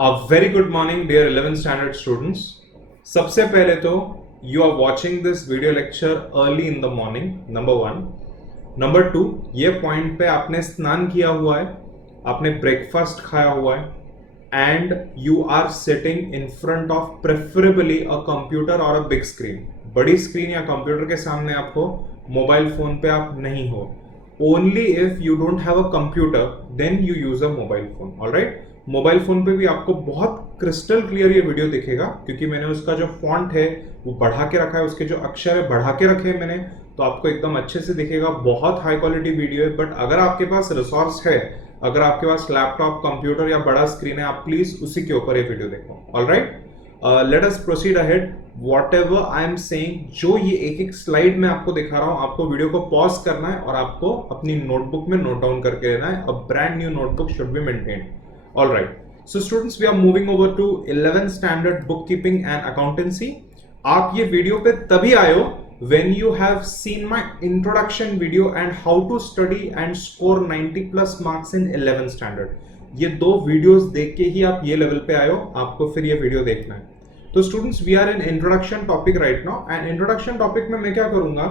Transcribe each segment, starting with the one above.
A very good morning, dear 11th standard students. सबसे पहले तो you are watching this video lecture early in the morning, number one. Number two, ये point पे आपने स्नान किया हुआ है, आपने ब्रेकफास्ट खाया हुआ है, and you are sitting in front of preferably a computer और अ बिग स्क्रीन. बड़ी स्क्रीन या कंप्यूटर के सामने आप हो, मोबाइल फोन पे आप नहीं हो. Only if you don't have a computer then you use a mobile phone. Alright, mobile phone पे भी आपको बहुत क्रिस्टल क्लियर ये वीडियो दिखेगा क्योंकि मैंने उसका जो फॉन्ट है वो बढ़ा के रखा है, उसके जो अक्षर है बढ़ा के रखे हैं मैंने, तो आपको एकदम अच्छे से दिखेगा. बहुत हाई क्वालिटी वीडियो है. बट अगर आपके पास रिसोर्स है, अगर आपके पास लैपटॉप, कंप्यूटर या बड़ा स्क्रीन है, आप प्लीज उसी के ऊपर ये वीडियो देखो. Alright, let us proceed ahead. What ever I am saying, जो ये एक एक स्लाइड में आपको दिखा रहा हूं, आपको वीडियो को पॉज करना है और आपको अपनी नोटबुक में नोट डाउन करके लेना है. A brand new notebook should be maintained. All right. So students, we are moving over to 11th standard bookkeeping and accountancy. आप ये वीडियो पे तभी आए हो when you have seen my introduction video and how to study and score 90 plus marks in 11th standard. ये दो videos देख के ही आप ये लेवल पे आए हो, आपको फिर ये वीडियो देखना है. तो students, we are in introduction topic right now, and introduction topic में मैं क्या करूंगा,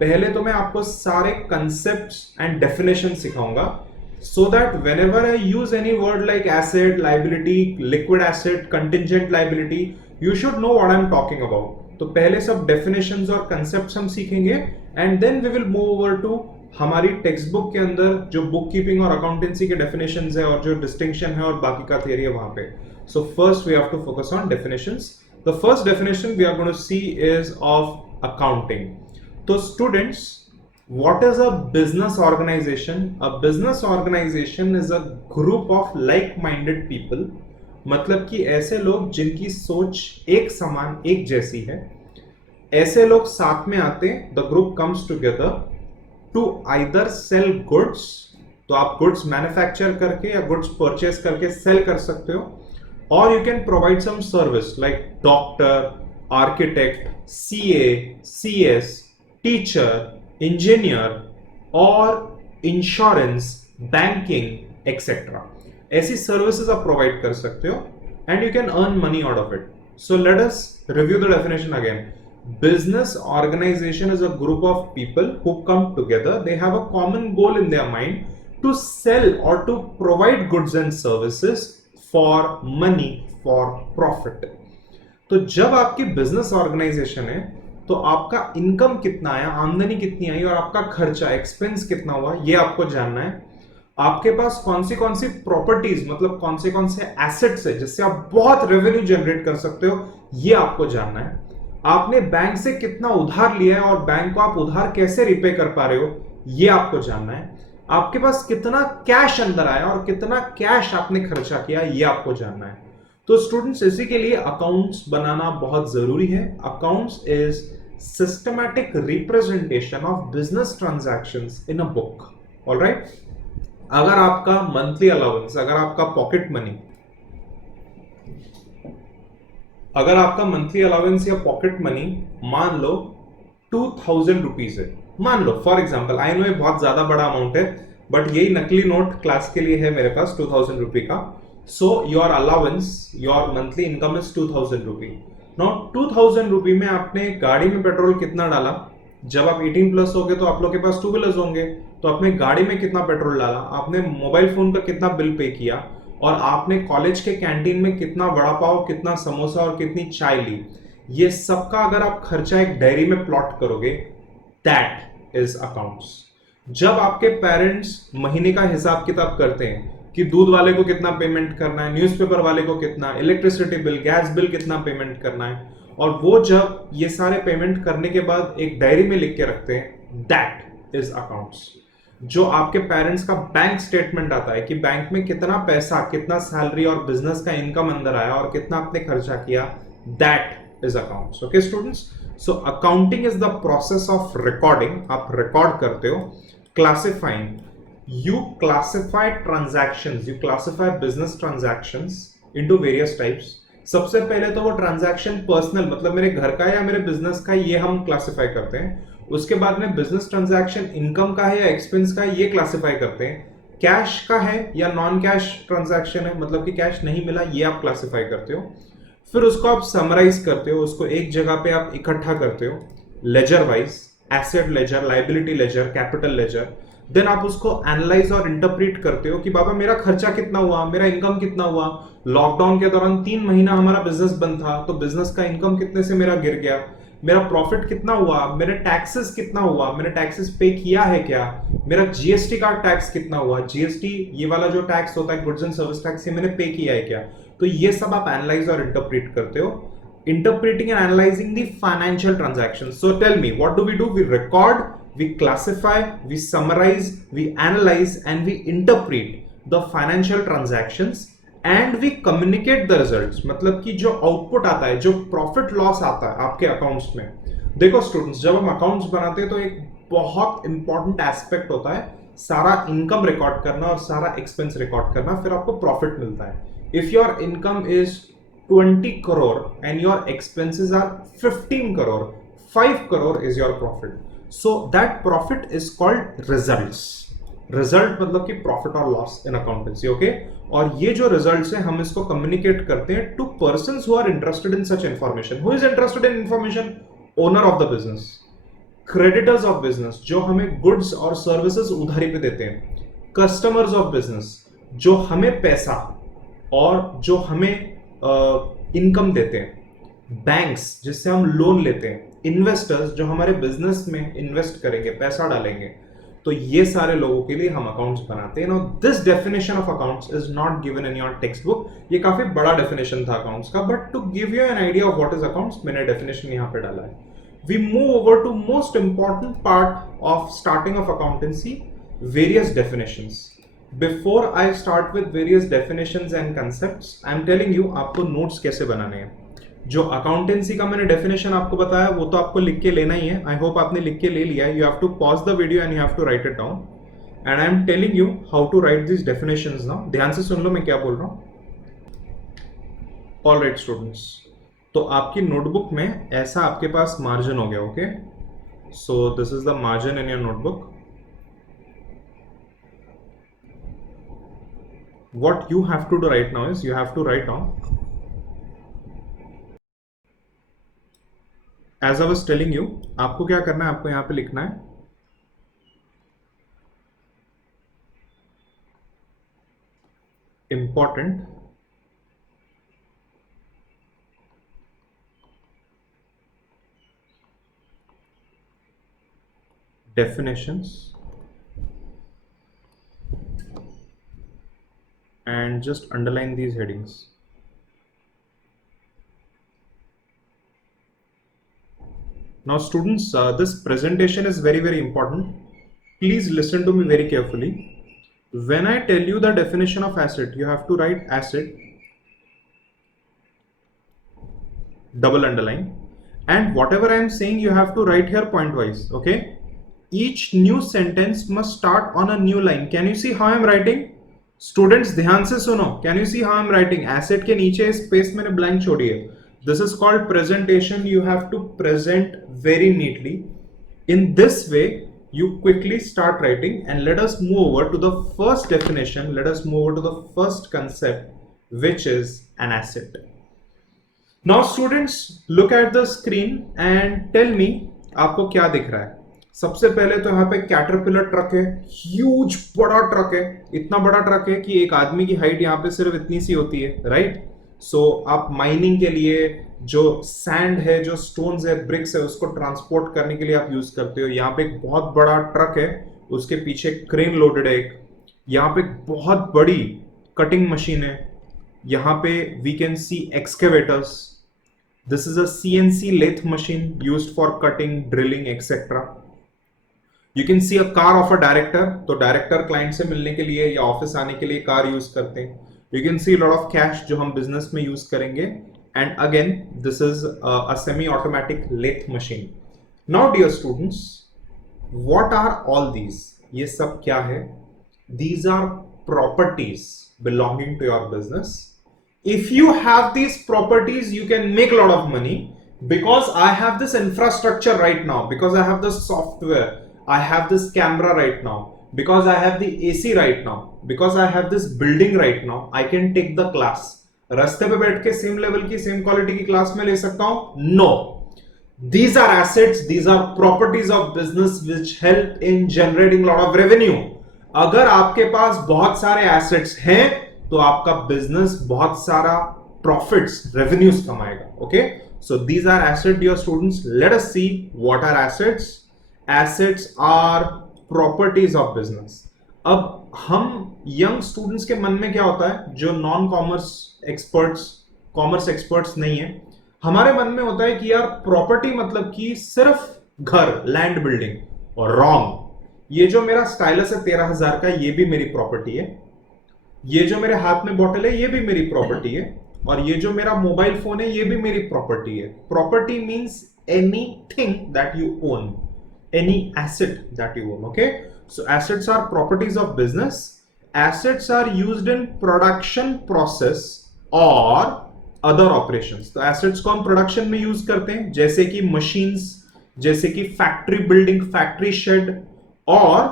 पहले तो मैं आपको सारे कंसेप्ट्स एंड डेफिनेशन सिखाऊंगा, so that whenever I use any word like asset, liability, liquid asset, contingent liability, you should know what I'm talking about. तो पहले सब definitions और concepts हम सीखेंगे and then we will move over to हमारी text book के अंदर जो बुक कीपिंग और अकाउंटेंसी के definitions है और जो distinction है और बाकी का theory है वहां पे. So first we have to focus on definitions. The first definition we are going to see is of accounting. तो students, what is a business organization? A business organization is a group of like-minded people. मतलब कि ऐसे लोग जिनकी सोच एक समान, एक जैसी है. ऐसे लोग साथ में आते हैं. The group comes together to either sell goods. तो आप goods manufacture करके या goods purchase करके sell कर सकते हो, or you can provide some service like doctor, architect, CA, CS, teacher, engineer और इंश्योरेंस, बैंकिंग एक्सेट्रा. ऐसी सर्विसेज आप प्रोवाइड कर सकते हो and you can earn money out of it. So let us review the definition again. Business organization is a group of people who come together. They have a common goal in their mind to sell और to provide goods and services for money, for profit. तो जब आपकी business organisation है तो आपका income कितना आया, आमदनी कितनी आई और आपका खर्चा, एक्सपेंस कितना हुआ, ये आपको जानना है. आपके पास कौन सी प्रॉपर्टीज, मतलब कौन से एसेट्स है जिससे आप बहुत रेवेन्यू जनरेट कर सकते हो, ये आपको जानना है. आपने बैंक से कितना उधार लिया है और बैंक को आप उधार कैसे रिपे कर पा रहे हो, ये आपको जानना है. आपके पास कितना कैश अंदर आया और कितना कैश आपने खर्चा किया, ये आपको जानना है. तो स्टूडेंट्स, इसी के लिए अकाउंट्स बनाना बहुत जरूरी है. Accounts is systematic representation of business transactions in a book. All right? अगर आपका मंथली अलाउंस, अगर आपका पॉकेट मनी, अगर आपका मंथली अलाउंस या पॉकेट मनी मान लो 2000 रुपीज है, मान लो फॉर एग्जांपल. आई नो ये बहुत ज्यादा बड़ा अमाउंट है, बट यही नकली नोट क्लास के लिए है मेरे पास 2000 रुपी का. So your allowance, your monthly income is 2000 rupee. Now 2000 रुपी में आपने गाड़ी में पेट्रोल कितना डाला? जब आप 18 प्लस हो गए तो आप लोग के पास टू व्हीलर्स होंगे, तो आपने गाड़ी में कितना पेट्रोल डाला, आपने मोबाइल फोन का कितना बिल पे किया, और आपने कॉलेज के कैंटीन में कितना वड़ा पाव, कितना समोसा और कितनी चाय ली, ये सबका अगर आप खर्चा एक डायरी में प्लॉट करोगे, दैट इज अकाउंट्स. जब आपके पेरेंट्स महीने का हिसाब किताब करते हैं कि दूध वाले को कितना पेमेंट करना है, न्यूज़पेपर वाले को कितना, इलेक्ट्रिसिटी बिल, गैस बिल कितना पेमेंट करना है, और वो जब ये सारे पेमेंट करने के बाद एक डायरी में लिख के रखते हैं, दैट इज अकाउंट्स. जो आपके पेरेंट्स का बैंक स्टेटमेंट आता है कि बैंक में कितना पैसा, कितना सैलरी और बिजनेस का इनकम अंदर आया और कितना आपने खर्चा किया, that is accounts. Okay students, so accounting is the process of recording. आप रिकॉर्ड करते हो. Classifying, you classify transactions, you classify business transactions into various types. सबसे पहले तो वो ट्रांजैक्शन पर्सनल, मतलब मेरे घर का या मेरे बिजनेस का, ये हम क्लासिफाई करते हैं. उसके बाद में बिजनेस ट्रांजैक्शन इनकम का है या एक्सपेंस का है, ये क्लासिफाई करते हैं. कैश का है या नॉन कैश ट्रांजैक्शन है, मतलब कि कैश नहीं मिला, ये आप क्लासिफाई करते हो। फिर उसको आप समराइज करते हो, उसको एक जगह पे आप इकट्ठा करते हो ledger wise, asset ledger, liability ledger, capital ledger. Then आप उसको एनालाइज और इंटरप्रीट करते हो कि बाबा मेरा खर्चा कितना हुआ, मेरा इनकम कितना हुआ। लॉकडाउन के दौरान 3 महीना हमारा बिजनेस बंद था, तो बिजनेस का इनकम कितने से मेरा गिर गया, मेरा प्रॉफिट कितना हुआ, मेरे टैक्सेस कितना हुआ, मैंने टैक्सेस पे किया है क्या, मेरा जीएसटी का टैक्स कितना हुआ, जीएसटी ये वाला जो टैक्स होता है गुड्स एंड सर्विस टैक्स, ये मैंने पे किया है क्या। तो ये सब आप एनालाइज और इंटरप्रीट करते हो। Interpreting and analyzing the financial transactions. So tell me, what do? We record, we classify, we summarize, we analyze, and we interpret the financial transactions and we communicate the results. मतलब कि जो output आता है, जो profit loss आता है आपके accounts में। देखो स्टूडेंट्स, जब हम अकाउंट्स बनाते हैं तो एक बहुत इंपॉर्टेंट एस्पेक्ट होता है सारा इनकम रिकॉर्ड करना और सारा एक्सपेंस रिकॉर्ड करना, फिर आपको प्रॉफिट मिलता है। If your income is 20 crore and your expenses are 15 crore, 5 crore is your profit. So that profit is called results. Result मतलब कि profit or loss in accountancy, okay? और ये जो results है हम इसको communicate करते हैं to persons who are interested in such information. Who is interested in information? Owner of the business, creditors of business जो हमें goods और services उधारी पे देते हैं, customers of business जो हमें पैसा और जो हमें इनकम देते हैं, बैंक्स जिससे हम लोन लेते हैं, इन्वेस्टर्स जो हमारे बिजनेस में इन्वेस्ट करेंगे, पैसा डालेंगे। तो ये सारे लोगों के लिए हम अकाउंट्स बनाते हैं। Now this definition of accounts is not given in your textbook. ये काफी बड़ा डेफिनेशन था अकाउंट्स का, but to give you an idea of what is accounts, मैंने डेफिनेशन यहाँ पे डाला है। We move over to most important part of starting of accountancy, various definitions. Before I start with various definitions and concepts, I am telling you आपको notes कैसे बनाने हैं। जो अकाउंटेंसी का मैंने डेफिनेशन आपको बताया वो तो आपको लिख के लेना ही है। आई होप आपने लिख के ले लिया है। You have to pause the video and you have to write it down and I am telling you how to write this definitions now. ध्यान से सुन लो मैं क्या बोल रहा हूँ। ऑल राइट स्टूडेंट्स, तो आपकी नोटबुक में ऐसा आपके पास मार्जिन हो गया, okay. So this is the margin in your notebook. What you have to do right now is you have to write down, as I was telling you, आपको क्या करना है, आपको यहां पे लिखना है important definitions and just underline these headings. Now students, this presentation is very important. Please listen to me very carefully. When I tell you the definition of asset, you have to write asset, double underline, and whatever I am saying you have to write here point wise, okay? Each new sentence must start on a new line. Can you see how I am writing? Students ध्यान से सुनो, can you see how I am writing? Asset के नीचे space मैंने blank छोड़ी है। This is called presentation. You have to present very neatly. In this way you quickly start writing, and let us move over to the first definition. Let us move over to the first concept, which is an asset. Now students, look at the screen and tell me आपको क्या दिख रहा है। सबसे पहले तो यहाँ पे कैटरपिलर ट्रक है, ह्यूज बड़ा ट्रक है। इतना बड़ा ट्रक है कि एक आदमी की हाइट यहाँ पे सिर्फ इतनी सी होती है, राइट। सो आप माइनिंग के लिए जो सैंड है, जो स्टोन्स है, ब्रिक्स है, उसको ट्रांसपोर्ट करने के लिए आप यूज करते हो। यहाँ पे एक बहुत बड़ा ट्रक है, उसके पीछे क्रेन लोडेड है एक। यहाँ पे बहुत बड़ी कटिंग मशीन है। यहाँ पे we can see excavators. This is a CNC lathe machine used for cutting, drilling, etc. You can see a car of a director. तो डायरेक्टर क्लाइंट से मिलने के लिए या ऑफिस आने के लिए कार यूज करते हैं। You can see a lot of cash जो हम बिजनेस में यूज करेंगे। And again, this is a semi-automatic lathe machine. Now, dear students, what are all these? ये सब क्या है? These are properties belonging to your business. If you have these properties, you can make a lot of money because I have this infrastructure right now, because I have this software, I have this camera right now. because I have the AC right now, because I have this building right now, I can take the class. रास्ते पे बैठ के same level की same quality की class में ले सकता हूं? No. These are assets, these are properties of business which help in generating lot of revenue. अगर आपके पास बहुत सारे assets हैं तो आपका बिजनेस बहुत सारा profits, revenues कमाएगा. Okay, so these are assets, dear students. Let us see what are assets. Assets are properties of business. अब हम यंग स्टूडेंट्स के मन में क्या होता है, जो non commerce experts, commerce experts नहीं है, हमारे मन में होता है कि यार प्रॉपर्टी मतलब कि सिर्फ घर, लैंड, बिल्डिंग. और रॉन्ग. ये जो मेरा स्टाइलस है 13,000 का, ये भी मेरी प्रॉपर्टी है. ये जो मेरे हाथ में बॉटल है, ये भी मेरी प्रॉपर्टी है. और ये जो मेरा मोबाइल फोन है, ये भी मेरी प्रॉपर्टी है. Property means anything that you own, any asset that you own. Okay, so assets are properties of business. Assets are used in production process or other operations. तो assets को हम production में use करते हैं, जैसे कि machines, जैसे कि factory building, factory shed, or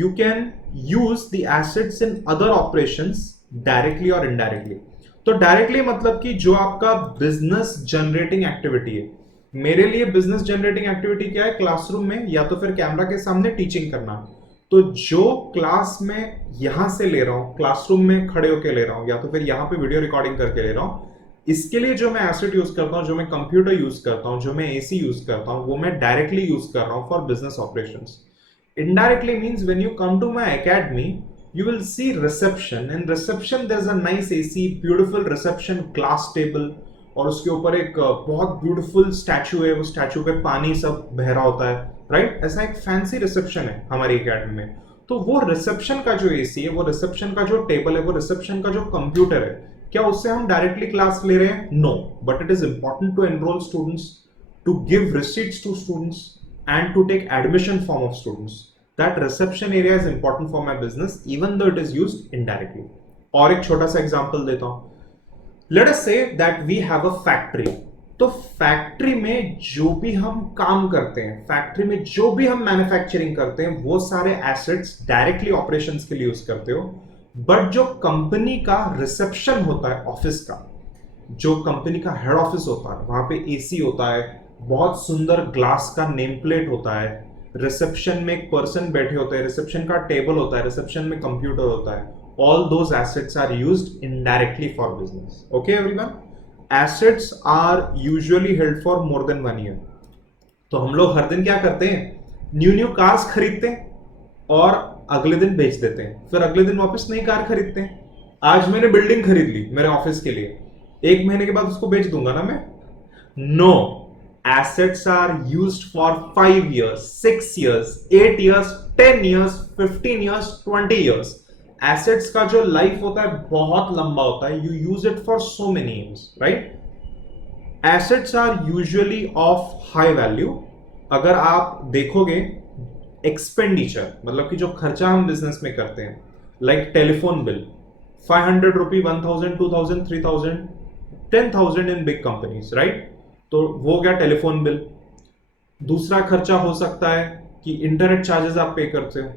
you can use the assets in other operations directly or indirectly. तो directly मतलब कि जो आपका business generating activity है. मेरे लिए बिजनेस जनरेटिंग एक्टिविटी क्या है? क्लासरूम में या तो फिर कैमरा के सामने टीचिंग करना. तो जो क्लास में यहां से ले रहा हूं, क्लासरूम में खड़े होकर ले रहा हूं, या तो फिर यहां पे वीडियो रिकॉर्डिंग करके ले रहा हूं, इसके लिए जो मैं एसेट यूज करता हूं, जो मैं कंप्यूटर यूज करता हूं, जो मैं एसी यूज करता हूं, वो मैं डायरेक्टली यूज कर रहा हूं for business operations. Indirectly means when you come to my academy, you will see reception. In reception there's a nice AC, beautiful reception glass table, और उसके ऊपर एक बहुत ब्यूटीफुल स्टैचू है. वो स्टैचू पे पानी सब बह रहा होता है, राइट? ऐसा एक फैंसी रिसेप्शन है हमारी एकेडमी में. तो वो रिसेप्शन का जो एसी है, वो रिसेप्शन का जो टेबल है, वो रिसेप्शन का जो कंप्यूटर है, क्या उससे हम डायरेक्टली क्लास ले रहे हैं? No. But it is important to enrol students, to give receipts to students and to take admission form of students. That reception area is important for my business even though it is used indirectly. और एक छोटा सा example देता हूं. Let us say that we have a factory. तो factory में जो भी हम काम करते हैं, फैक्ट्री में जो भी हम मैन्युफैक्चरिंग करते हैं, वो सारे एसेट्स डायरेक्टली ऑपरेशंस के लिए यूज करते हो. बट जो कंपनी का रिसेप्शन होता है, ऑफिस का, जो कंपनी का हेड ऑफिस होता है, वहां पे एसी होता है, बहुत सुंदर ग्लास का नेम प्लेट होता है, रिसेप्शन में एक पर्सन बैठे होते हैं, रिसेप्शन का टेबल होता है, रिसेप्शन में कंप्यूटर होता है. All those assets are used indirectly for business. Okay, everyone? Assets are usually held for more than 1 year. तो हम लोग हर दिन क्या करते हैं? न्यू कार्स खरीदते हैं और अगले दिन बेच देते हैं, फिर अगले दिन वापस नई कार खरीदते हैं. आज मैंने बिल्डिंग खरीद ली मेरे ऑफिस के लिए, 1 महीने के बाद उसको बेच दूंगा ना मैं? No. Assets are used for 5 years, 6 years, 8 years, 10 years, 15 years, 20 years. Assets का जो लाइफ होता है बहुत लंबा होता है. You use it for so many years, right? Assets are usually of high value. अगर आप देखोगे एक्सपेंडिचर, मतलब कि जो खर्चा हम बिजनेस में करते हैं, like telephone bill, 500 rupee, 1000, 2000, 3000, 10,000 in big companies, right? तो वो गया टेलीफोन बिल. दूसरा खर्चा हो सकता है कि इंटरनेट चार्जेस आप पे करते हो.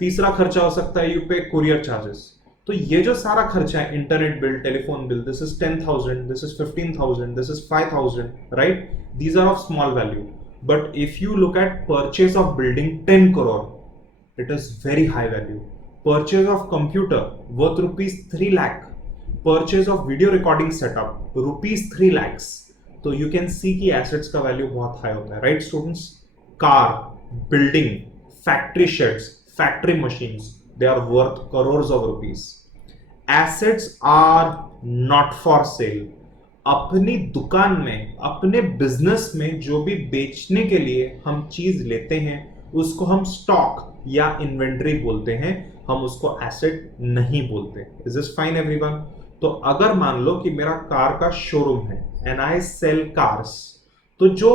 तीसरा खर्चा हो सकता है यू पे कुरियर चार्जेस. तो ये जो सारा खर्चा है, internet bill, telephone bill, this is 10,000, this is 15,000, this is 5,000, right? These are of small value. But if you look at purchase of building 10 crore, it is very high value. Purchase of computer worth rupees 3 lakh. Purchase of video recording setup rupees 3 lakhs. तो you can see कि assets का value बहुत high होता है, right students? Car, building, factory sheds, factory machines, they are worth crores of rupees. Assets are not for sale. अपनी दुकान में, अपने बिजनेस में जो भी बेचने के लिए हम चीज लेते हैं, उसको हम स्टॉक या इन्वेंट्री बोलते हैं, हम उसको एसेट नहीं बोलते. Is this fine everyone? तो अगर मान लो कि मेरा कार का शोरूम है एंड आई सेल कार्स, तो जो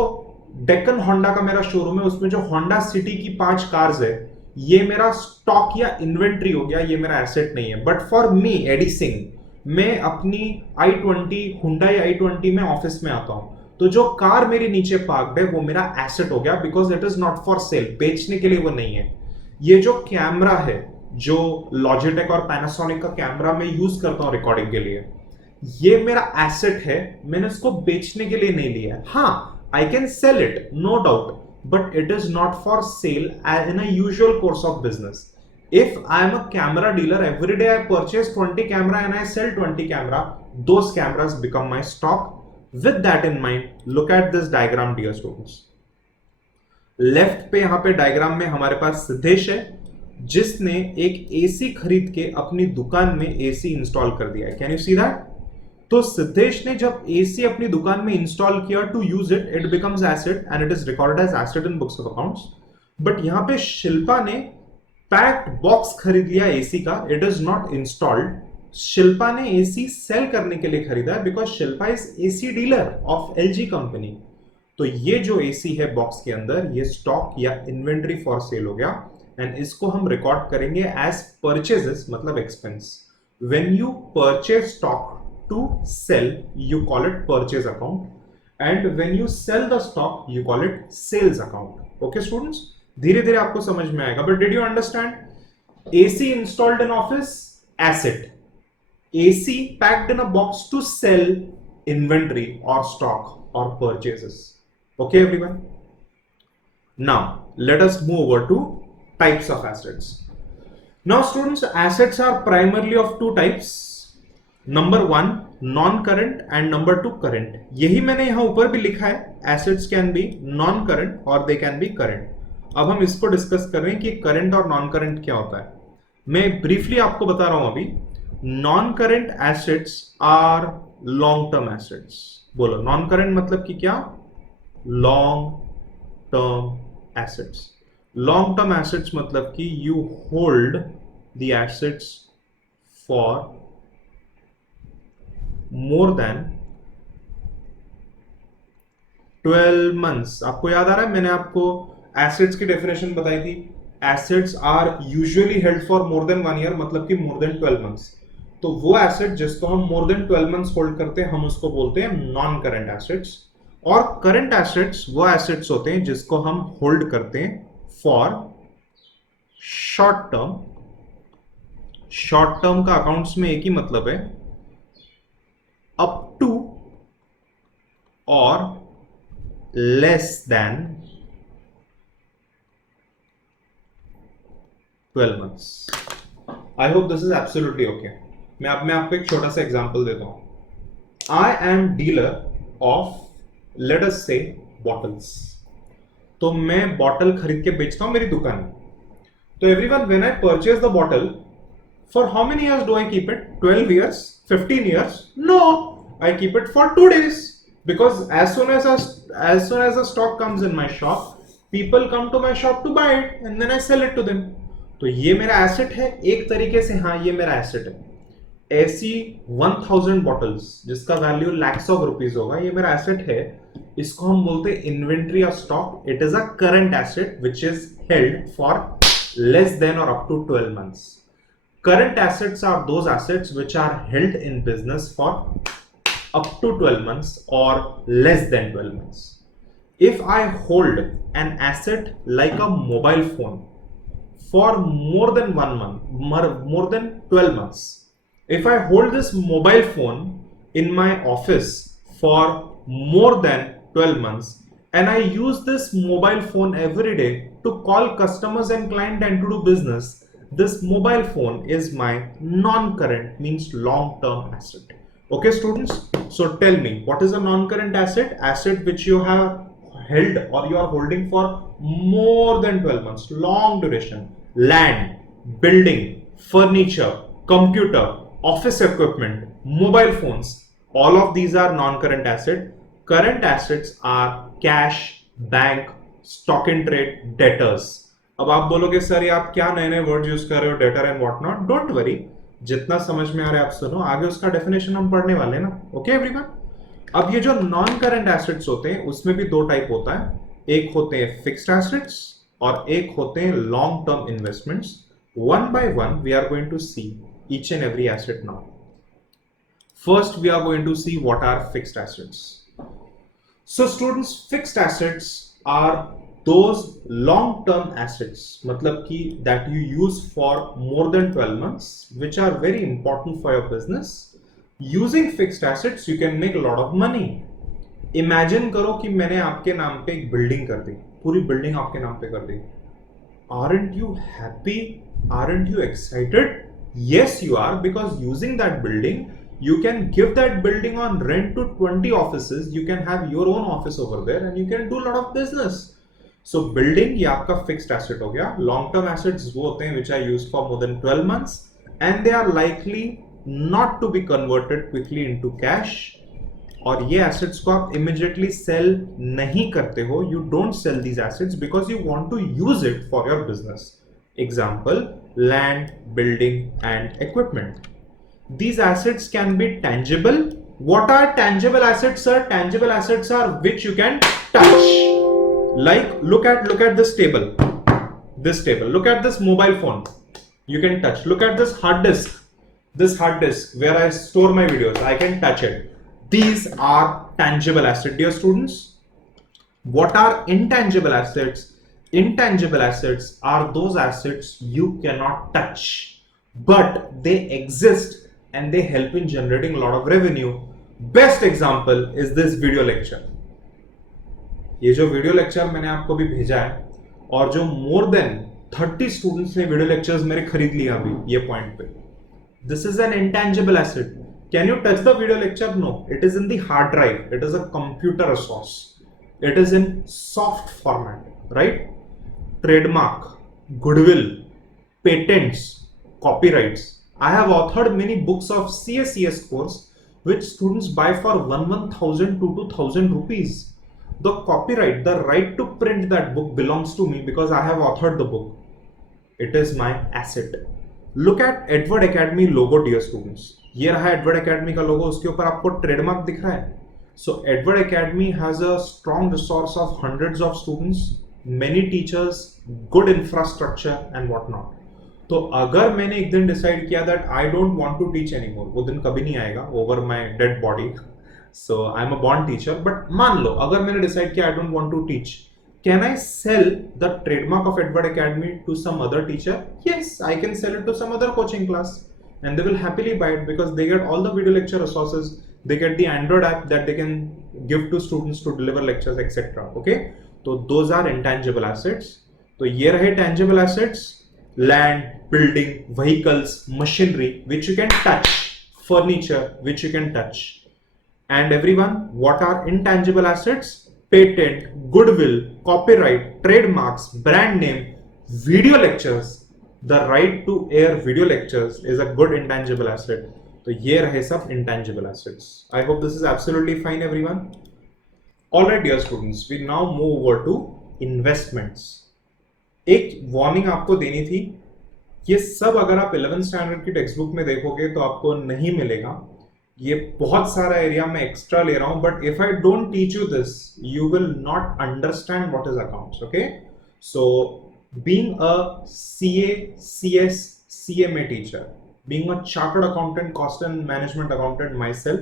डेक्कन होंडा का मेरा शोरूम है, उसमें जो होंडा सिटी की 5 कार्स है, ये मेरा स्टॉक या इन्वेंट्री हो गया, ये मेरा एसेट नहीं है. But for me Adi Singh, मैं अपनी i20 हुंडई i20 में ऑफिस में आता हूं, तो जो कार मेरे नीचे पार्क्ड है वो मेरा एसेट हो गया, because it is not for sale. बेचने के लिए वो नहीं है. ये जो कैमरा है, जो लॉजिटेक और पैनासोनिक का कैमरा मैं यूज करता हूं रिकॉर्डिंग के लिए, ये मेरा एसेट है, मैंने इसको बेचने के लिए नहीं लिया है. हाँ, I can sell it, no doubt, but it is not for sale as in a usual course of business. If I am a camera dealer, every day I purchase 20 camera and I sell 20 camera, those cameras become my stock. With that in mind, look at this diagram, dear students. Left पे यहां पे diagram में हमारे पास सिद्धेश है, जिसने एक AC खरीद के अपनी दुकान में एसी इंस्टॉल कर दिया है. Can you see that? तो सिद्धेश ने जब एसी अपनी दुकान में इंस्टॉल किया to use it, it becomes asset and it is recorded as asset in books of accounts. But यहां पे शिल्पा ने पैक्ड बॉक्स खरीद लिया एसी का, it is not installed. Shilpa ने एसी सेल करने के लिए खरीदा है because Shilpa is AC dealer of LG company. तो ये जो एसी है बॉक्स के अंदर, ये स्टॉक या इन्वेंट्री फॉर सेल हो गया एंड इसको हम रिकॉर्ड करेंगे एज परचेजेस, मतलब expense. When you purchase stock to sell, you call it purchase account, and when you sell the stock, you call it sales account. Okay students, धीरे धीरे आपको समझ में आएगा. But did you understand? AC installed in office, asset. AC packed in a box to sell, inventory or stock or purchases. Okay everyone? Now let us move over to types of assets. Now students, assets are primarily of two types. Number 1 non current and number 2 current. यही मैंने यहां ऊपर भी लिखा है, assets can be non current और they can be current. अब हम इसको डिस्कस कर रहे हैं कि करंट और नॉन करंट क्या होता है. मैं ब्रीफली आपको बता रहा हूं अभी. Non current assets are long term assets. बोलो नॉन करंट मतलब कि क्या? Long term assets. Long term assets मतलब कि you hold the assets for more than 12 months. आपको याद आ रहा है मैंने आपको एसेट्स की डेफिनेशन बताई थी. Assets are usually held for more than 1 year, मतलब कि मोर देन 12 मंथ्स. तो वो एसेट जिसको हम मोर देन 12 मंथ्स होल्ड करते हैं, हम उसको बोलते हैं नॉन करंट एसेट्स. और करंट एसेट्स वो एसेट्स होते हैं जिसको हम होल्ड करते हैं for short term. Short term का अकाउंट्स में एक ही मतलब है, up to or less than 12 months. I hope this is absolutely okay. मैं आपको एक छोटा सा एग्जांपल देता हूं. I am dealer of, let us say, bottles. तो मैं बॉटल खरीद के बेचता हूं मेरी दुकान में. तो everyone, when I purchase the bottle, for how many years do I keep it? 12 years? 15 years? No, I keep it for 2 days because as soon as the stock comes in my shop, people come to my shop to buy it and then I sell it to them. तो ये मेरा asset है एक तरीके से. हाँ, ये मेरा एसेट है. ऐसी 1000 बॉटल्स जिसका वैल्यू lakhs of rupees होगा, ये मेरा एसेट है. इसको हम बोलते हैं इन्वेंट्री और stock. It is a current asset which is held for less than और up to 12 months. Current assets are those assets which are held in business for up to 12 months or less than 12 months. If I hold an asset like a mobile phone for more than 1 month, more than 12 months, if I hold this mobile phone in my office for more than 12 months and I use this mobile phone every day to call customers and clients and to do business, this mobile phone is my non-current, means long-term asset. Okay students, so tell me, what is a non-current asset? Asset which you have held or you are holding for more than 12 months, long duration. Land, building, furniture, computer, office equipment, mobile phones, all of these are non-current asset. Current assets are cash, bank, stock in trade, debtors. अब आप बोलोगे sir ये आप क्या नए नए word use कर रहे हो, debtor and what not. Don't worry, जितना समझ में आ रहा है आप सुनो, आगे उसका डेफिनेशन हम पढ़ने वाले हैं ना. Okay everyone. अब ये जो नॉन करंट एसेट्स होते हैं उसमें भी दो टाइप होता है. एक होते हैं फिक्स्ड एसेट्स और एक होते हैं long term investments. One by one we are going to see each and every asset now. First we are going to see what are fixed assets. So students, fixed assets are those long term assets मतलब कि that you use for more than 12 months which are very important for your business, using fixed assets you can make a lot of money. Imagine करो कि मैंने आपके नाम पे एक building कर दी, पूरी बिल्डिंग आपके नाम पे कर दी. Aren't you happy? Aren't you excited? Yes you are, because using that building you can give that building on rent to 20 offices. You can have your own office over there and you can do a lot of business. So building ये आपका fixed asset हो गया. Long term assets वो होते हैं which are used for more than 12 months and they are likely not to be converted quickly into cash. और ये assets को आप immediately sell नहीं करते हो. You don't sell these assets because you want to use it for your business. Example, land, building and equipment. These assets can be tangible. What are tangible assets, sir? Tangible assets are which you can touch. Like look at this table. This table. Look at this mobile phone. You can touch. Look at this hard disk. This hard disk where I store my videos. I can touch it. These are tangible assets, dear students. What are intangible assets? Intangible assets are those assets you cannot touch, but they exist and they help in generating a lot of revenue. Best example is this video lecture. ये जो video lecture मैंने आपको भी भेजा है और जो more than 30 students ने वीडियो लेक्चर्स मेरे खरीद लिए अभी ये पॉइंट पे. This is an intangible asset. Can you touch the video lecture? No, it is in the hard drive. It is a computer resource. It is in soft format, right? Trademark, goodwill, patents, copyrights. I have authored many books of CSCS course which students buy for 1,000 to 2,000 rupees. The copyright, the right to print that book belongs to me because I have authored the book. It is my asset. Look at Edward Academy logo, dear students. ये रहा Edward Academy का logo, उसके ऊपर आपको trademark दिख रहा है. So Edward Academy has a strong resource of hundreds of students, many teachers, good infrastructure and whatnot. तो अगर मैंने एक दिन डिसाइड किया that I don't want to teach anymore, वो दिन कभी नहीं आएगा over my dead body. So I am a born teacher. But मान लो अगर मैंने डिसाइड किया I don't want to teach, can I sell the trademark of Edward academy to some other teacher? Yes, I can sell it to some other coaching class and they will happily buy it because they get all the video lecture resources, they get the Android app that they can give to students to deliver lectures, etc. Okay, so those are intangible assets. तो ये रहे tangible assets. Land, building, vehicles, machinery which you can touch, furniture which you can touch. And everyone, what are intangible assets? Patent, goodwill, copyright, trademarks, brand name, video lectures. The right to air video lectures is a good intangible asset. तो ये रहे सब intangible assets. I hope this is absolutely fine, everyone. All right, dear students, we now move over to investments. एक warning आपको देनी थी. ये सब अगर आप 11th स्टैंडर्ड की टेक्स्ट बुक में देखोगे तो आपको नहीं मिलेगा. ये बहुत सारा एरिया में एक्स्ट्रा ले रहा हूं, but if I don't teach you this you will not understand what is accounts. Okay, so being a CA, CS, CMA teacher, being a chartered accountant, cost and management accountant myself,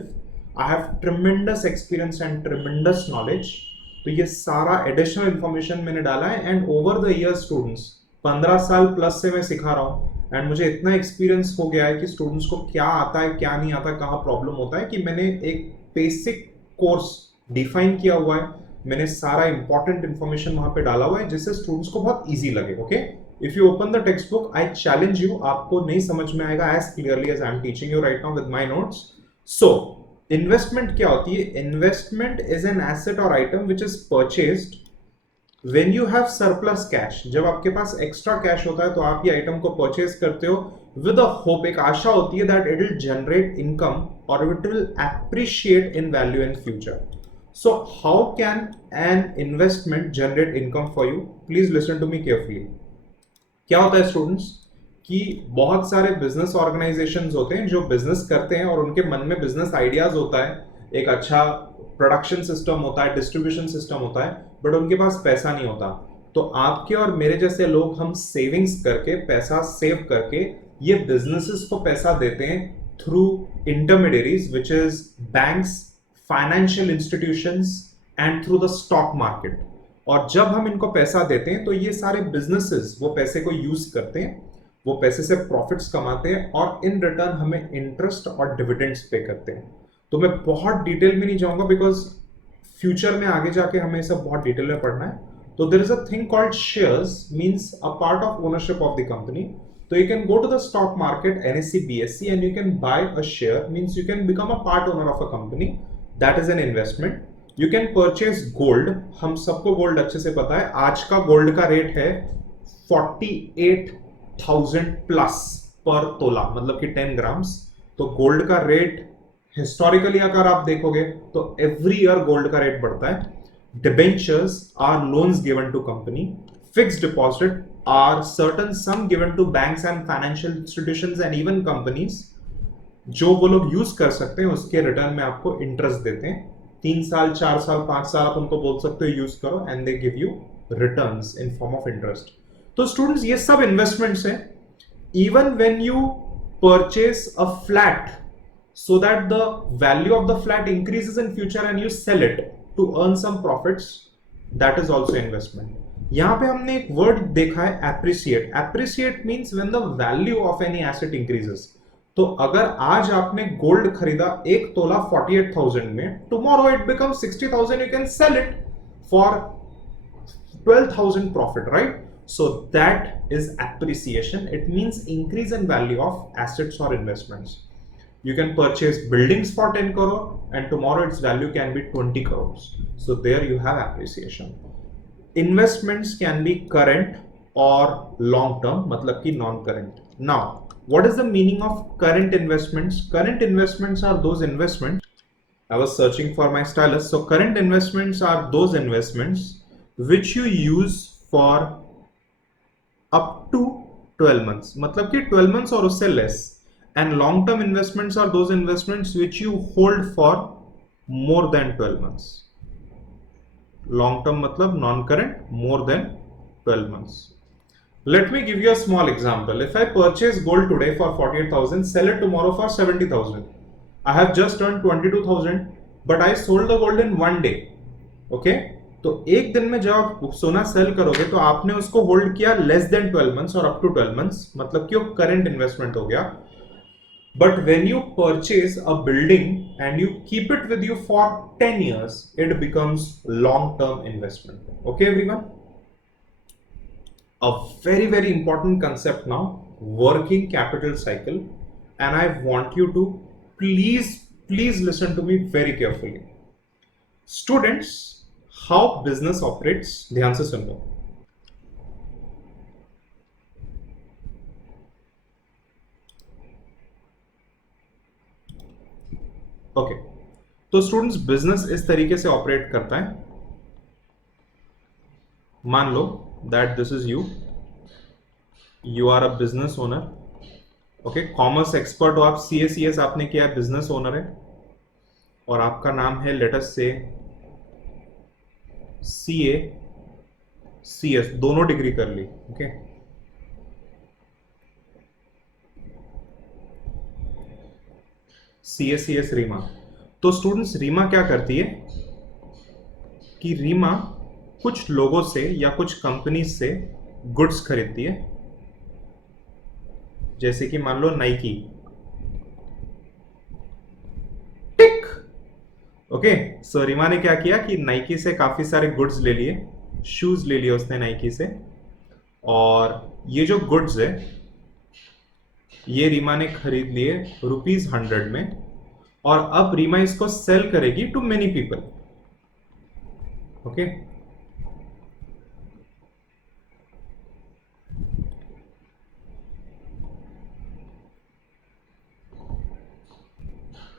I have tremendous experience and tremendous knowledge. तो ये सारा additional information मैंने डाला है and over the year students 15 साल plus से मैं सिखा रहा हूँ एंड मुझे इतना एक्सपीरियंस हो गया है कि स्टूडेंट्स को क्या आता है क्या नहीं आता, कहाँ प्रॉब्लम होता है, कि मैंने एक बेसिक कोर्स डिफाइन किया हुआ है. मैंने सारा इंपॉर्टेंट इंफॉर्मेशन वहां पे डाला हुआ है जिससे स्टूडेंट्स को बहुत ईजी लगे. Okay, if you open the textbook I challenge you, आपको नहीं समझ में आएगा as clearly as I am teaching you right now with my notes. So investment क्या होती है? इन्वेस्टमेंट इज एन एसेट और item which is purchased when you have surplus cash. जब आपके पास एक्स्ट्रा कैश होता है तो आप ये आइटम को परचेज करते हो विद अ होप, एक आशा होती है that it will generate income और it will appreciate in value in future. So how can an investment generate income for you? Please listen to me carefully. क्या होता है स्टूडेंट्स कि बहुत सारे बिजनेस ऑर्गेनाइजेशंस होते हैं जो बिजनेस करते हैं और उनके मन में बिजनेस आइडियाज होता है, एक अच्छा प्रोडक्शन सिस्टम होता है, डिस्ट्रीब्यूशन सिस्टम होता है, बट उनके पास पैसा नहीं होता. तो आपके और मेरे जैसे लोग हम सेविंग्स करके, पैसा सेव करके ये बिजनेसेस को पैसा देते हैं through intermediaries which is banks, financial institutions and through the stock market. और जब हम इनको पैसा देते हैं तो ये सारे बिजनेसेस वो पैसे को यूज करते हैं, वो पैसे से प्रॉफिट्स कमाते हैं और इन रिटर्न हमें इंटरेस्ट और डिविडेंड्स पे करते हैं। तो मैं बहुत डिटेल में नहीं जाऊंगा बिकॉज फ्यूचर में आगे जाके हमें सब बहुत डिटेल में पढ़ना है। तो there is a thing called shares, means a part of ownership of the company. So you can go to the stock market, NSE, BSE, and you can buy a share. Means you can become a part owner of a company. That is an investment. You can purchase gold. हम सबको gold अच्छे से पता है, आज का gold का rate है 48,000 प्लस पर तोला, मतलब कि 10 ग्राम्स। तो गोल्ड का रेट हिस्टोरिकली अगर आप देखोगे तो एवरी ईयर गोल्ड का रेट बढ़ता है। Debentures are loans given to company. Fixed deposit are certain sum given to banks and financial institutions and even companies, जो वो लोग यूज कर सकते हैं, उसके रिटर्न में आपको इंटरेस्ट देते हैं। 3 साल 4 साल 5 साल आप उनको बोल सकते हो यूज करो and they give you returns in form of interest. तो स्टूडेंट्स ये सब इन्वेस्टमेंट्स हैं। Even when you purchase a flat so that the value of the flat increases in future and you sell it to earn some profits, that is also investment। यहां पे हमने एक word देखा है appreciate. Appreciate means when the value of any asset increases. तो अगर आज आपने गोल्ड खरीदा 1 तोला 48,000 में, tomorrow it become 60,000, you can sell it for 12,000 profit, right? So that is appreciation. It means increase in value of assets और investments. You can purchase buildings for 10 crore and tomorrow its value can be 20 crores. So there you have appreciation. Investments can be current or long term, मतलब कि non current. Now, what is the meaning of current investments? Current investments are those investments. I was searching for my stylus. So current investments are those investments which you use for up to 12 months. मतलब कि 12 months और उससे less. And long term investments are those investments which you hold for more than 12 months. Long term matlab non-current, more than 12 months. Let me give you a small example. If I purchase gold today for 48,000, sell it tomorrow for 70,000. I have just earned 22,000, but I sold the gold in one day. Okay? तो एक दिन में जब आप सोना cell करोगे तो आपने उसको होल्ड किया लेस देन 12 मंथ्स और अप टू 12 मंथ्स, मतलब कि वो करंट इन्वेस्टमेंट हो गया। But when you purchase a building and you keep it with you for 10 years, it becomes long-term investment. Okay, everyone? A very, very important concept now, working capital cycle. And I want you to please listen to me very carefully. Students, how business operates, ध्यान से सुन लो। Okay, तो students business इस तरीके से operate करता है। मान लो that this is you are a business owner. Okay, commerce expert हो आप, CA CS आपने किया है, बिजनेस ओनर है और आपका नाम है लेट अस से CA CS, दोनों डिग्री कर ली। Okay, CA CS Reema. तो स्टूडेंट्स रीमा क्या करती है कि रीमा कुछ लोगों से या कुछ कंपनी से गुड्स खरीदती है, जैसे कि मान लो नाइकी। टिक। ओके, सो रीमा ने क्या किया कि नाइकी से काफी सारे गुड्स ले लिए, शूज ले लिए उसने नाइकी से, और ये जो गुड्स है ये रीमा ने खरीद लिए ₹100 में, और अब रीमा इसको सेल करेगी टू मेनी पीपल। ओके,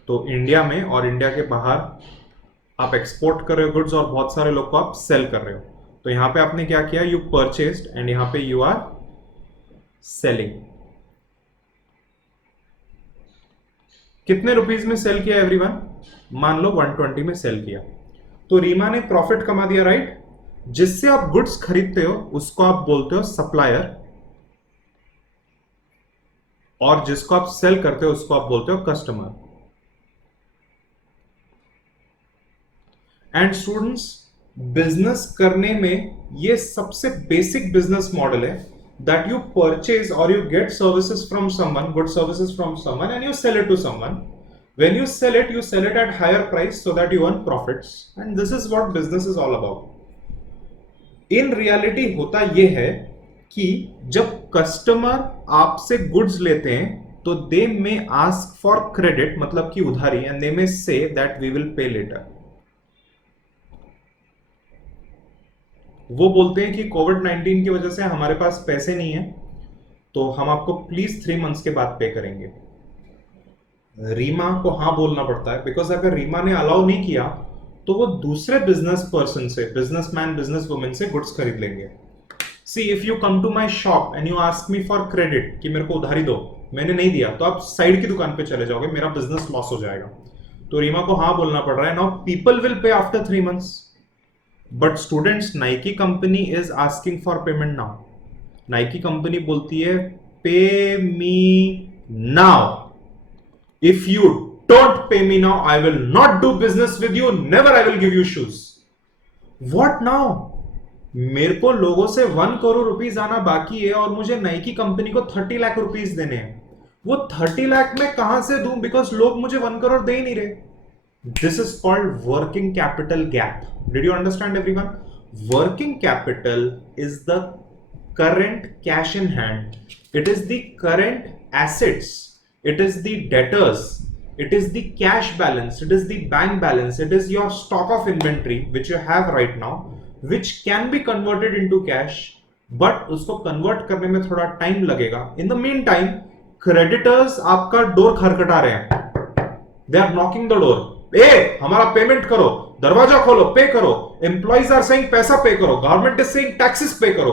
तो इंडिया में और इंडिया के बाहर आप एक्सपोर्ट कर रहे हो गुड्स और बहुत सारे लोग को आप सेल कर रहे हो। तो यहां पे आपने क्या किया, यू परचेस्ड एंड यहां पे यू आर सेलिंग। कितने रुपीस में सेल किया एवरीवन? मान लो 120 में सेल किया, तो रीमा ने प्रॉफिट कमा दिया, राइट? जिससे आप गुड्स खरीदते हो उसको आप बोलते हो सप्लायर, और जिसको आप सेल करते हो उसको आप बोलते हो कस्टमर। एंड स्टूडेंट्स, बिजनेस करने में ये सबसे बेसिक बिजनेस मॉडल है that you purchase or you get services from someone, good services from someone, and you sell it to someone. When you sell it at higher price so that you earn profits, and this is what business is all about. In reality होता ये है कि जब customer आपसे goods लेते हैं तो they may ask for credit, मतलब कि उधारी, and they may say that we will pay later. वो बोलते हैं कि कोविड-19 की वजह से हमारे पास पैसे नहीं है, तो हम आपको प्लीज 3 मंथ्स के बाद पे करेंगे. रीमा को हाँ बोलना पड़ता है, बिकॉज अगर रीमा ने अलाउ नहीं किया तो वो दूसरे बिजनेस पर्सन से, बिजनेसमैन बिजनेस वुमेन से गुड्स खरीद लेंगे. See if you come to my shop and you ask me for credit कि मेरे को उधारी दो, मैंने नहीं दिया, तो आप साइड की दुकान पे चले जाओगे, मेरा बिजनेस लॉस हो जाएगा. तो रीमा को हाँ बोलना पड़ रहा है. Now people will pay after 3 months. But students, Nike company is asking for payment now. Nike company बोलती है पे me now. If you don't pay me now I will not do business with you, never I will give you shoes. What now? मेरे को लोगों से 1 crore rupees आना बाकी है और मुझे नाइकी कंपनी को 30 लाख रुपीस देने हैं. वो 30 लाख में कहां से दूं, बिकॉज लोग मुझे 1 करोड़ दे ही नहीं रहे. This is called working capital gap. Did you understand, everyone? Working capital is the current cash in hand. It is the current assets. It is the debtors. It is the cash balance. It is the bank balance. It is your stock of inventory which you have right now, which can be converted into cash. But उसको convert करने में थोड़ा time लगेगा. In the meantime, creditors आपका door खटखटा रहे हैं. They are knocking the door. ए हमारा payment करो, दरवाजा खोलो, पे करो. एम्प्लॉइज आर सेइंग पैसा पे करो, गवर्नमेंट इज सेइंग टैक्सेस पे करो.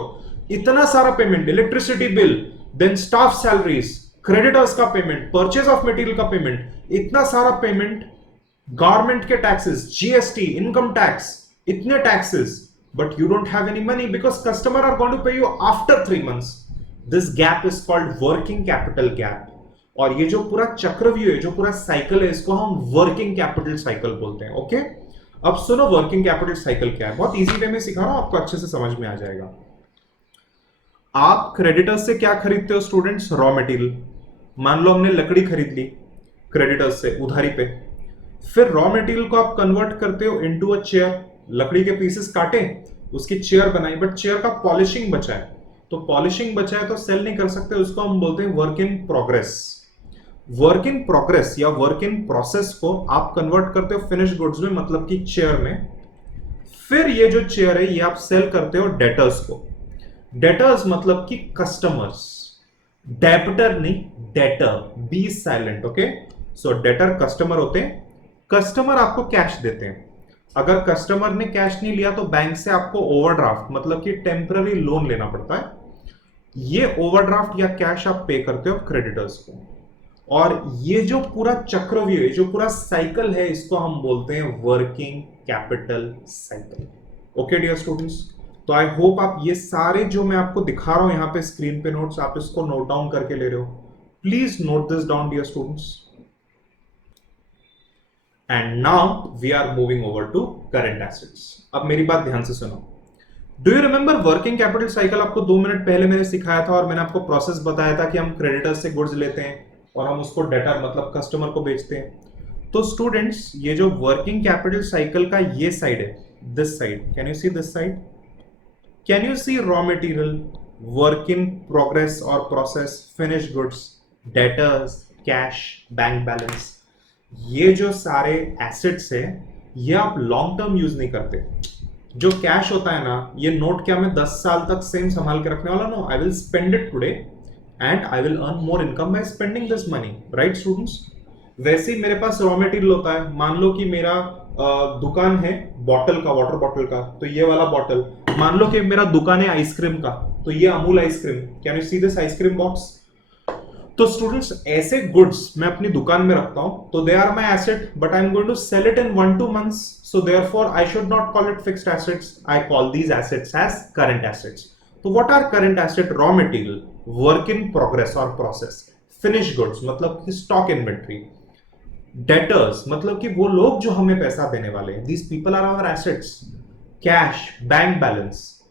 इतना सारा payment, electricity bill, then staff salaries, creditors का पेमेंट, परचेज ऑफ मटेरियल का पेमेंट, इतना सारा पेमेंट, गवर्नमेंट के टैक्सेस, जीएसटी, इनकम टैक्स, इतने taxes, but you don't have any money because customer are going to pay you after 3 months. This gap is called working capital gap. और ये जो पूरा चक्रव्यूह है, जो पूरा साइकिल है, इसको हम वर्किंग कैपिटल साइकिल बोलते हैं. ओके, अब सुनो वर्किंग कैपिटल साइकिल क्या है. बहुत इजी वे में सिखा रहा हूं, आपको अच्छे से समझ में आ जाएगा. आप क्रेडिटर्स से क्या खरीदते हो स्टूडेंट्स? Raw material. मान लो हमने लकड़ी खरीद ली क्रेडिटर्स से उधारी पे, फिर रॉ मटेरियल को आप कन्वर्ट करते हो इनटू अ चेयर. लकड़ी के पीसेस काटे, उसकी चेयर बनाई, बट चेयर का पॉलिशिंग बचा है, तो पॉलिशिंग बचा है तो सेल नहीं कर सकते, उसको हम बोलते हैं work in progress. Work in progress या वर्क इन प्रोसेस को आप कन्वर्ट करते हो फिनिश गुड्स में, मतलब कि चेयर में. फिर ये जो चेयर है ये आप सेल करते हो डेटर्स को. डेटर्स मतलब कि कस्टमर्स. डेबिटर नहीं, डेटर, बी साइलेंट. ओके, सो डेटर कस्टमर होते हैं. कस्टमर आपको कैश देते हैं. अगर कस्टमर ने कैश नहीं लिया तो बैंक से आपको ओवरड्राफ्ट, मतलब कि टेम्पररी लोन लेना पड़ता है. ये ओवरड्राफ्ट या कैश आप पे करते हो क्रेडिटर्स को. और ये जो पूरा चक्रव्यूह है, जो पूरा साइकिल है, इसको हम बोलते हैं working capital cycle. Okay dear students, तो आई होप आप ये सारे जो मैं आपको दिखा रहा हूं यहां पे स्क्रीन पे नोट्स, आप इसको नोट डाउन करके ले रहे हो. Please note this down dear students. And now we are moving over to current assets. अब मेरी बात ध्यान से सुनो. Do you remember working capital cycle? आपको 2 मिनट पहले मैंने सिखाया था और मैंने आपको प्रोसेस बताया था कि हम क्रेडिटर्स से गुड्स लेते हैं और हम उसको डेटर मतलब कस्टमर को बेचते हैं. तो स्टूडेंट्स, ये जो वर्किंग कैपिटल साइकिल का ये साइड है, this side, can you see this side? Can you see raw material, work in progress और process, finish goods, debtors, cash, bank balance. ये जो सारे एसेट्स है ये आप लॉन्ग टर्म यूज नहीं करते. जो कैश होता है ना, ये नोट क्या मैं 10 साल तक सेम संभाल के रखने वाला? No, I will spend it today and I will earn more income by spending this money, right students? वैसे ही मेरे पास रॉ मटेरियल होता है. मान लो कि मेरा दुकान है बॉटल का, वाटर बॉटल का, तो ये वाला बॉटल. मान लो कि मेरा दुकान है आइसक्रीम का, तो ये Amul ice cream. Can you see this ice cream box? तो स्टूडेंट्स, ऐसे गुड्स मैं अपनी दुकान में रखता हूं, तो they are my asset, but I am going to sell it in 1-2 months. So therefore I should not call it fixed assets. I call these assets as current assets. तो what are current asset? Raw material, work in progress और process, finished goods मतलब कि stock inventory, debtors मतलब कि वो लोग जो हमें पैसा देने वाले हैं. These people are our assets. cash, bank balance.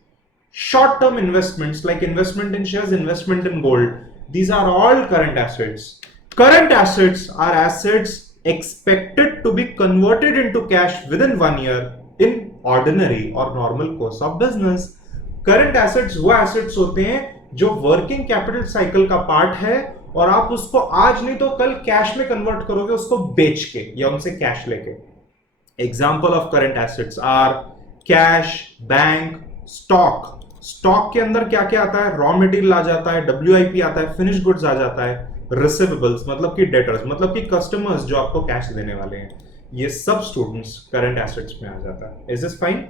Short-term investments like investment in shares, investment in gold, these are all current assets. Current assets are assets expected to be converted into cash within 1 year in ordinary or normal course of business. Current assets वो assets होते हैं जो working capital cycle का part है और आप उसको आज नहीं तो कल कैश में कन्वर्ट करोगे उसको बेच के या उनसे कैश लेके. Example of current assets are cash, bank, stock. Stock के अंदर क्या क्या आता है? रॉ मटेरियल आ जाता है, WIP आता है, फिनिश गुड्स आ जाता है, रिसीवेबल्स मतलब कि डेटर्स मतलब कि कस्टमर्स जो आपको कैश देने वाले हैं, ये सब स्टूडेंट्स करंट एसेट्स में आ जाता है. Is this fine?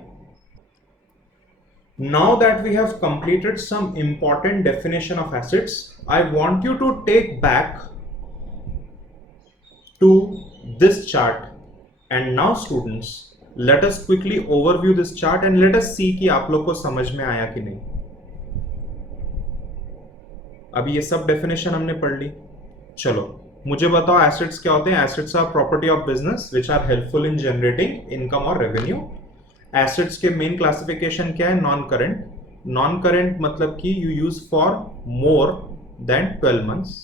Now that we have completed some important definition of assets, I want you to take back to this chart. And now students, let us quickly overview this chart and let us see कि आप लोग को समझ में आया कि नहीं. अभी ये सब definition हमने पढ़ ली. चलो मुझे बताओ assets क्या होते हैं. Assets are property of business which are helpful in generating income or revenue. Assets के मेन क्लासिफिकेशन क्या है? Non current. नॉन करंट मतलब कि you use for more than 12 months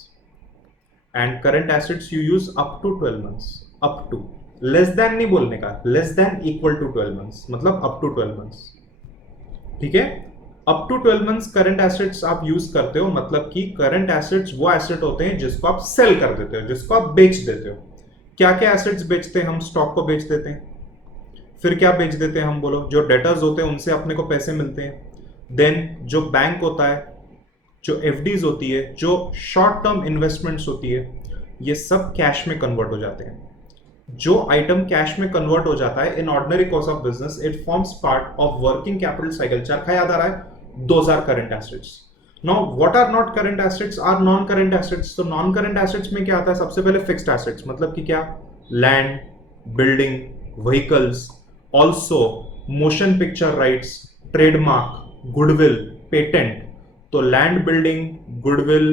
and current assets you use up to 12 months. Up to, less than नहीं बोलने का, less than equal to 12 months मतलब up to 12 months. ठीक है, up to 12 months current assets आप use करते हो. मतलब कि करंट एसेट्स वो एसेट होते हैं जिसको आप सेल कर देते हो, जिसको आप बेच देते हो. क्या क्या एसेट्स बेचते हैं हम? स्टॉक को बेच देते हैं. फिर क्या बेच देते हैं हम? बोलो. जो डेटर्स होते हैं उनसे अपने को पैसे मिलते हैं. देन जो बैंक होता है, जो FDs होती है, जो शॉर्ट टर्म इन्वेस्टमेंट्स होती है, ये सब कैश में कन्वर्ट हो जाते हैं. जो आइटम कैश में कन्वर्ट हो जाता है in ordinary course of business, it forms part of working capital cycle. चरखा याद आ रहा है? Those are current assets. Now what are not current assets? Are non current assets. तो नॉन करंट एसेट्स में क्या आता है? सबसे पहले फिक्स्ड एसेट्स मतलब कि क्या? Land, building, vehicles, also motion picture rights, trademark, goodwill, patent. तो land, building, goodwill,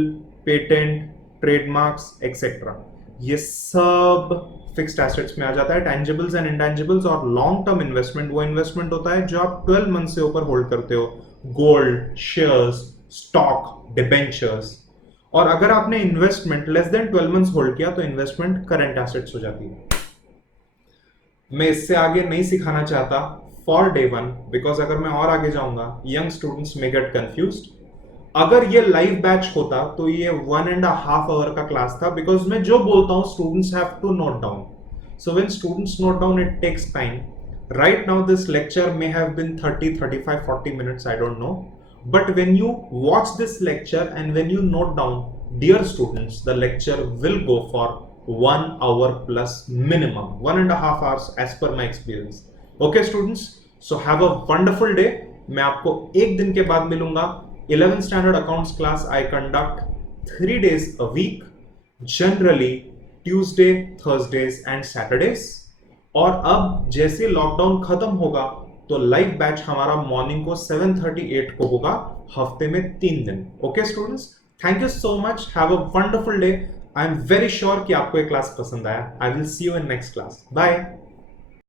patent, trademarks, etc. ये सब fixed assets में आ जाता है. tangibles and intangibles और long term investment वो investment होता है जो आप 12 मंथ से ऊपर होल्ड करते हो. gold, shares, stock, debentures. और अगर आपने investment less than 12 months hold किया तो इन्वेस्टमेंट करंट एसेट्स हो जाती है. मैं इससे आगे नहीं सिखाना चाहता फॉर डे 1 बिकॉज अगर मैं और आगे जाऊंगा यंग स्टूडेंट्स में गेट कंफ्यूज्ड. अगर ये लाइव बैच होता तो ये 1.5 आवर का क्लास था बिकॉज मैं जो बोलता हूं students have to note down. So when students note down it takes time. Right now this lecture may have been 30, 35, 40 minutes, I don't know. But when you watch this lecture and when you note down, dear students, the lecture will go for 1 hour plus minimum, 1.5 hours as per my experience. Okay students, so have a wonderful day. मैं आपको एक दिन के बाद मिलूंगा. 11th standard accounts class I conduct 3 days a week, generally Tuesday, Thursdays and Saturdays. और अब जैसे लॉकडाउन खत्म होगा तो लाइव बैच हमारा मॉर्निंग को 7:38 को होगा, हफ्ते में 3 दिन. Okay students, thank you so much. Have a wonderful day. I am very sure कि आपको ये क्लास पसंद आया. I will see you in next class. Bye.